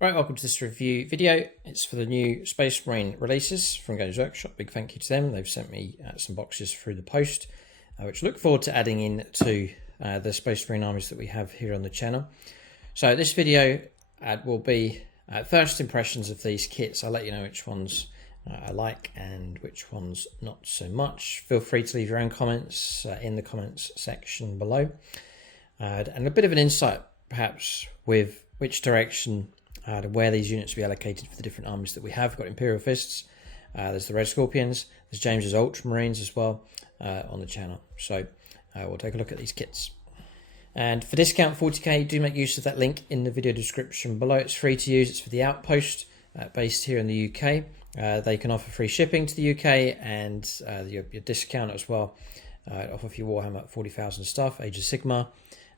Right, welcome to this review video. It's for the new Space Marine releases from Games Workshop. Big thank you to them. They've sent me some boxes through the post, which I look forward to adding in to the Space Marine armies that we have here on the channel. So this video will be first impressions of these kits. I'll let you know which ones I like and which ones not so much. Feel free to leave your own comments in the comments section below. And a bit of an insight perhaps with which direction where these units will be allocated for the different armies that we have. We've got Imperial Fists, there's the Red Scorpions, there's James's Ultramarines as well on the channel. So we'll take a look at these kits. And for discount 40k, do make use of that link in the video description below. It's free to use. It's for the OUTPOST based here in the UK. They can offer free shipping to the UK and your discount as well. Offer for your Warhammer 40,000 stuff, Age of Sigmar,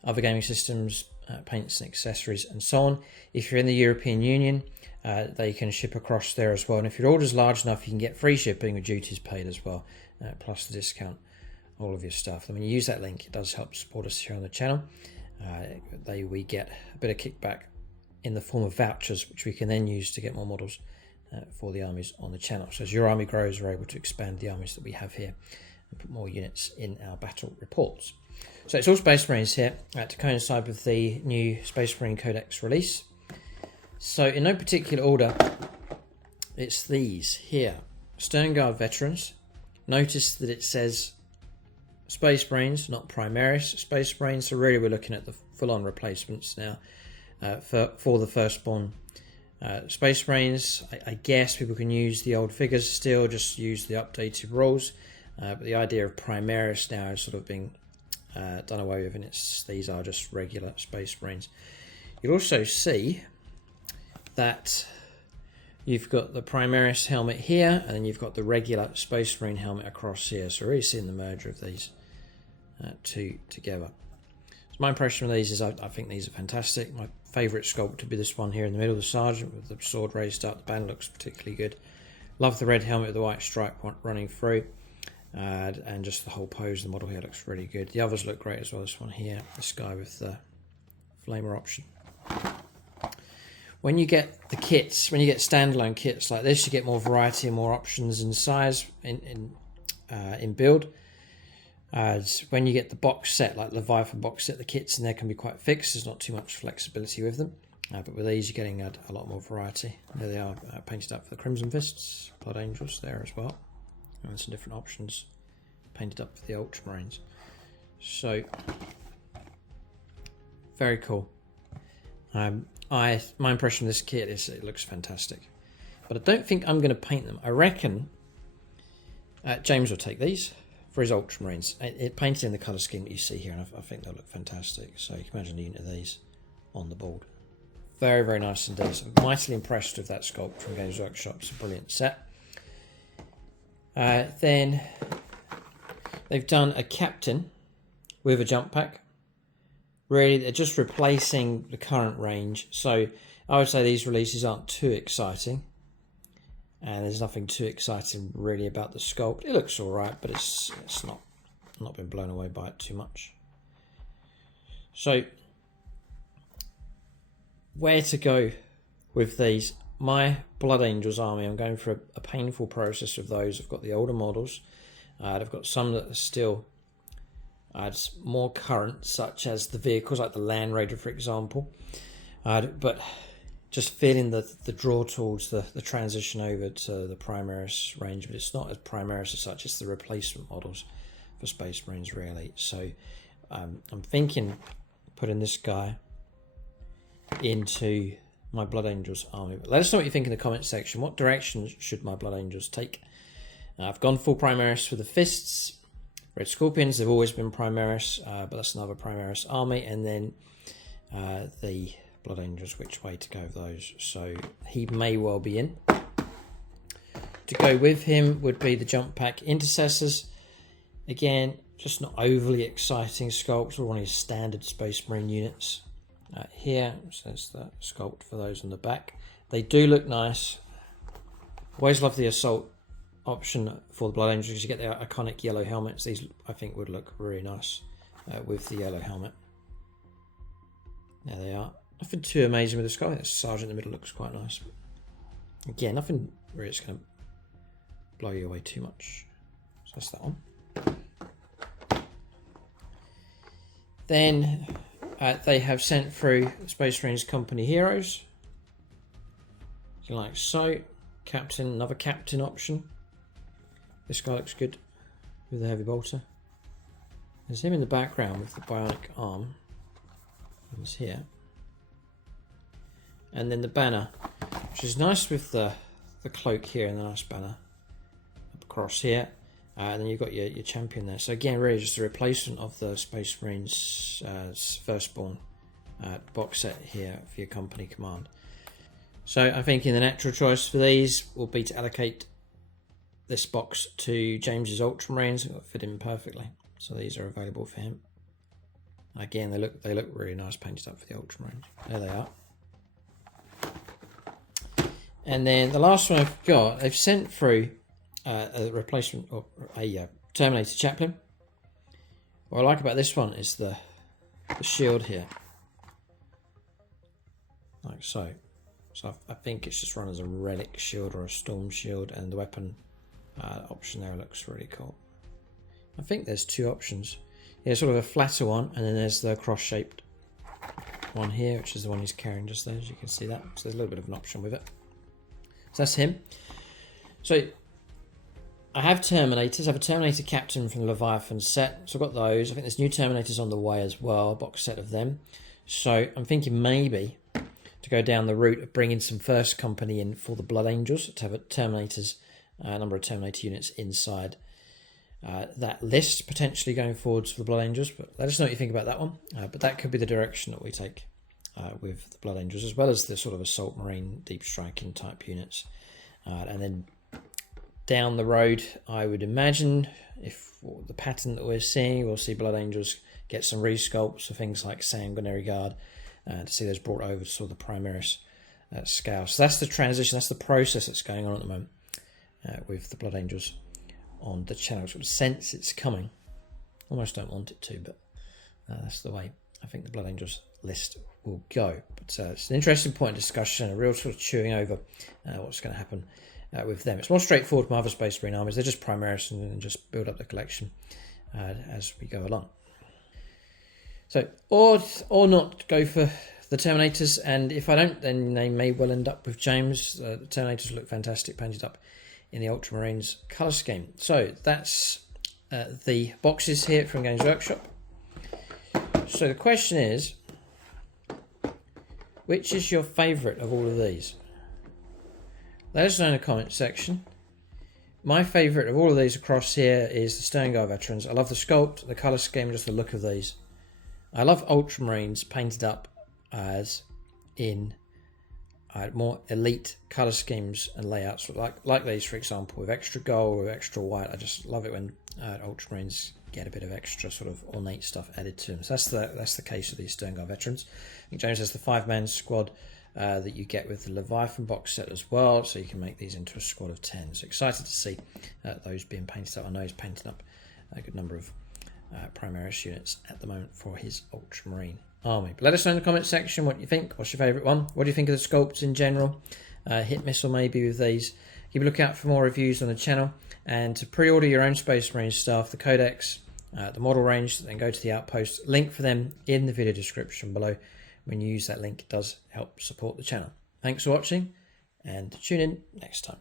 other gaming systems, paints and accessories and so on. If you're in the European Union, they can ship across there as well. And if your order's large enough, you can get free shipping with duties paid as well, plus the discount, all of your stuff. And when you use that link, it does help support us here on the channel. We get a bit of kickback in the form of vouchers, which we can then use to get more models for the armies on the channel. So as your army grows, we're able to expand the armies that we have here and put more units in our battle reports. So it's all Space Marines here to coincide with the new Space Marine Codex release. So in no particular order, it's these here. Stern Guard Veterans. Notice that it says Space Marines, not Primaris Space Marines. So really we're looking at the full-on replacements now for the Firstborn Space Marines. I guess people can use the old figures still, just use the updated rules. But the idea of Primaris now is sort of being done away with, and these are just regular Space Marines. You'll also see that you've got the Primaris helmet here, and then you've got the regular Space Marine helmet across here. So we're really seeing the merger of these two together. So my impression of these is I think these are fantastic. My favourite sculpt would be this one here in the middle, the Sergeant with the sword raised up. The band looks particularly good. Love the red helmet with the white stripe running through. And just the whole pose, the model here looks really good. The others look great as well. This one here, this guy with the flamer option. When you get the kits, when you get standalone kits like this, you get more variety and more options in size in build. When you get the box set, like the Leviathan box set, the kits in there can be quite fixed. There's not too much flexibility with them. But with these, you're getting a lot more variety. There they are, painted up for the Crimson Fists, Blood Angels there as well. And some different options painted up for the Ultramarines. So very cool. My impression of this kit is it looks fantastic, but I don't think I'm going to paint them. I reckon James will take these for his Ultramarines. It painted in the colour scheme that you see here, and I think they'll look fantastic. So you can imagine a unit of these on the board. Very, very nice indeed. So I'm mightily impressed with that sculpt from Games Workshop. It's a brilliant set. Then they've done a captain with a jump pack. Really, they're just replacing the current range. So I would say these releases aren't too exciting. And there's nothing too exciting really about the sculpt. It looks alright, but it's not been blown away by it too much. So where to go with these? My Blood Angels army, I'm going through a painful process of those. I've got the older models. I've got some that are still more current, such as the vehicles, like the Land Raider, for example. But just feeling the draw towards the transition over to the Primaris range. But it's not as Primaris as such. It's the replacement models for Space Marines, really. So I'm thinking putting this guy into my Blood Angels army. But let us know what you think in the comments section. What direction should my Blood Angels take? I've gone full Primaris with the Fists. Red Scorpions, they've always been Primaris, but that's another Primaris army. And then the Blood Angels, which way to go with those? So he may well be in. To go with him would be the Jump Pack Intercessors. Again, just not overly exciting sculpts, or one of his standard Space Marine units. Here, so there's the sculpt for those on the back. They do look nice. Always love the assault option for the Blood Angels because you get the iconic yellow helmets. These I think would look really nice with the yellow helmet. There they are. Nothing too amazing with the sky. That sergeant in the middle looks quite nice. Again, nothing really that's going to blow you away too much. So that's that one. Then they have sent through Space Marines Company Heroes. So like so. Captain, another captain option. This guy looks good with the heavy bolter. There's him in the background with the bionic arm. He's here. And then the banner, which is nice with the cloak here and the nice banner up across here. And then you've got your champion there. So again, really just a replacement of the Space Marines Firstborn box set here for your company command. So I think the natural choice for these will be to allocate this box to James's Ultramarines. It'll fit in perfectly. So these are available for him. Again, they look really nice painted up for the Ultramarines. There they are. And then the last one I've got, they've sent through a replacement or a Terminator Chaplain. What I like about this one is the shield here, like so. So I think it's just run as a relic shield or a storm shield, and the weapon option there looks really cool. I think there's two options. Yeah, sort of a flatter one, and then there's the cross-shaped one here, which is the one he's carrying just there, as you can see that. So there's a little bit of an option with it. So that's him. So I have Terminators. I have a Terminator Captain from the Leviathan set. So I've got those. I think there's new Terminators on the way as well, a box set of them. So I'm thinking maybe to go down the route of bringing some First Company in for the Blood Angels, to have a number of Terminator units inside that list, potentially going forwards for the Blood Angels. But let us know what you think about that one. But that could be the direction that we take with the Blood Angels, as well as the sort of Assault Marine, Deep Striking type units. And then down the road, I would imagine, if the pattern that we're seeing, we'll see Blood Angels get some resculpts for things like Sanguinary Guard, to see those brought over to sort of the Primaris scale. So that's the transition, that's the process that's going on at the moment with the Blood Angels on the channel. Sort of sense it's coming. Almost don't want it to, but that's the way I think the Blood Angels list will go. But it's an interesting point of discussion, a real sort of chewing over what's going to happen with them. It's more straightforward from other Space Marine armies. They're just Primaris and just build up the collection as we go along. So, or not go for the Terminators, and if I don't, then they may well end up with James. The Terminators look fantastic, painted up in the Ultramarines colour scheme. So that's the boxes here from Games Workshop. So the question is, which is your favourite of all of these? Let us know in the comment section. My favourite of all of these across here is the Sternguard Veterans. I love the sculpt, the colour scheme, just the look of these. I love Ultramarines painted up as in more elite colour schemes and layouts, like these, for example, with extra gold or extra white. I just love it when Ultramarines get a bit of extra sort of ornate stuff added to them. So that's the case with these Sternguard Veterans. I think James has the 5-man squad that you get with the Leviathan box set as well, so you can make these into a squad of 10. So excited to see those being painted up. I know he's painting up a good number of Primaris units at the moment for his Ultramarine army. But let us know in the comment section what you think. What's your favourite one? What do you think of the sculpts in general? Hit miss or maybe with these. Keep a look out for more reviews on the channel, and to pre-order your own Space Marine stuff, the Codex, the model range, then go to the Outpost. Link for them in the video description below. When you use that link, it does help support the channel. Thanks for watching, and tune in next time.